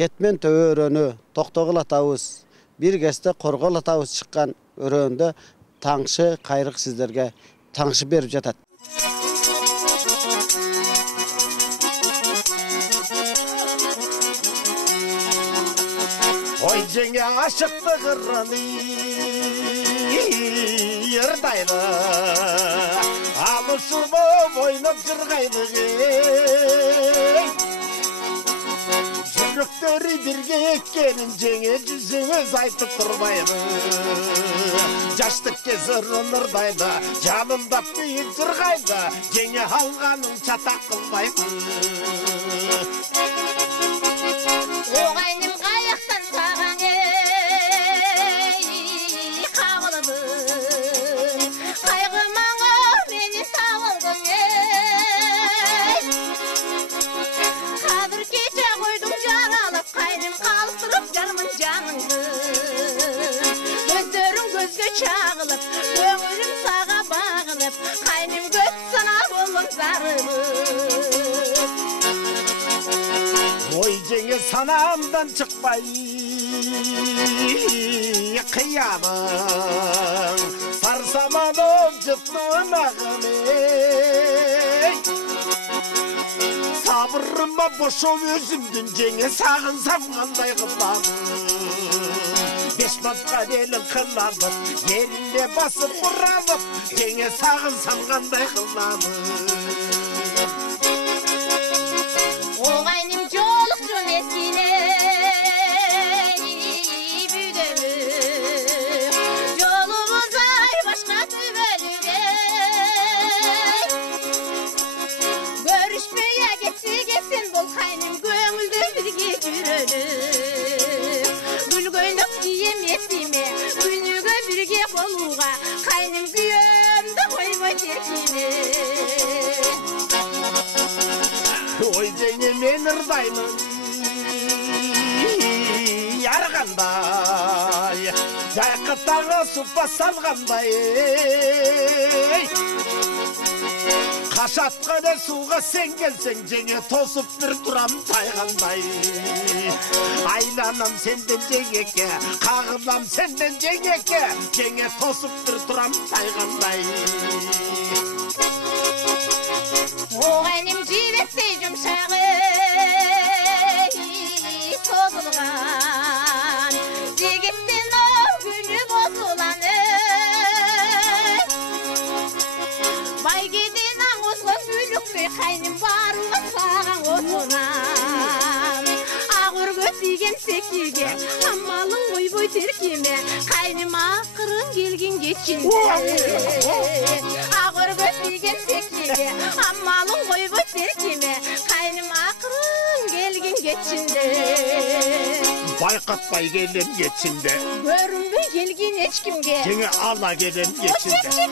Кетмен төбө өрөнү токтогул атабыз, бир кесте коргол атабыз чыккан өрөндө таңшы кайрык сиздерге таңшы берип жатат. Ой жеңе ашықты қырыны ердайлы алышы боп ойнап жырғайлы жүректері бірге еккенін жеңе жүзіңіз айтып тұрмайды жаштық кезірін ырдайды жанында бейік жырғайды жеңе алғанын чатақ қылмайды оғайным қаяқтан саған қабылыбын қайғымаңа мені сауылдың қазір кеше қойдың жаралып қайным қалықтырып жармын жаныңды көздерің көзге шағылып көңілім саға бағылып қайным көз сана болым зарымын ой жеңе санамдан шықпай қияның сарсаманып жұтлым ағымей сабырыма бошом өзімдің жеңе сағынсам қандай қыламын беш басқа белін қыланып еліне басып ұранып жеңе сағынсам қандай қыламын оғайным жолық жон ескіне бүдемі жолымыз ай башқа түбеліде көрішпей кетсен бол қайным көңілді бірге жүрелік гүлгөйнік кием етіме күнігі бірге болуға қайным күйемді қоймай теркеме ой жеңе мен ырдаймын ярғандай жайқытағы супа салғандай қашатқада суға сен келсең жеңе тосып бір тұрам тайғандай айланам сенден жеңеке қағынам сенден жеңеке жеңе тосып бір тұрам тайғандай оғайным жібектей жұмшағы созылған жігіттен ол күні босыланы байгеден аңызған бүлікпей қайным баруға саған осынан ағырғы тиген секеге амалың ойбой теркеме қайным ақырын келген кетшінде ағырғы тиген секеге амалың ойбой теркеме қайным ақырын келген кетшінде байқатпай келем кетшінде көрінбей келген ешкімге жеңе ала келем кетшінде